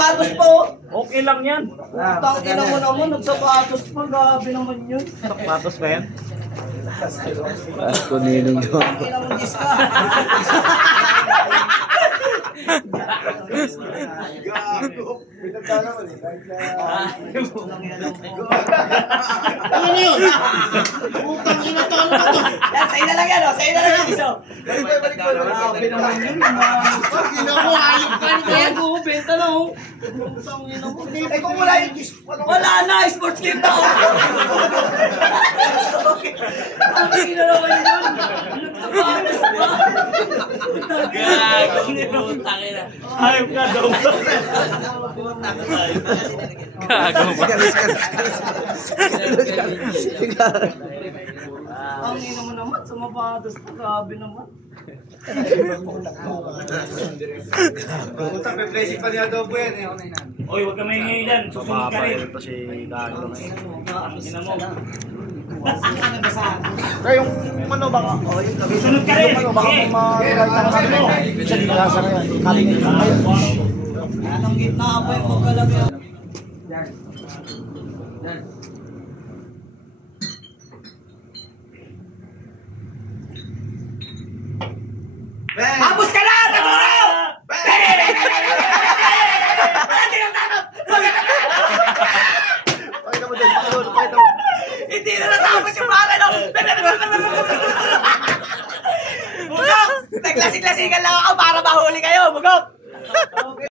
nagsapatos po. Okay lang yan. Utang ina mo naman, nagsapatos pa. Grabe naman yun. Sapatos ba yan? Ako ninong doon. Utang ina mo, Giska. Ano yun? Utang ina to, ano to? Yan, sa'yo na lang yan, o. Sa'yo na lang yan, Giso. Grabe naman yun. Ina mo, ayok ka ni kaya ko. Benta na oh. Utang ina mo. Eh, kung wala yung Giso. Wala na, sports game na. Ang ina naman yun. Nagsapatos pa. Ayop ka daw. Gago ba? Ang ina mo naman, sumapatos pa. Grabe naman. Utang, may blessing pa niya adobo yan eh. Oy, huwag ka may ngayon dyan. Susunod ka rin. Ito si Gago. Ang ina mo. Kaya yung ano baka, oh, yung gabi. Susunod ka rin. Baka ma-right na kami. Siya di lasa na yan. Cabinet na kayo. Anong gitna pa yung magkalagay. Hapos ka na! Naguro! Pakita mo dyan. Pakita mo. Hindi na natapos yung pare no! Bugok! Naglasing-lasingan lang ako para mahuli kayo! Bugok!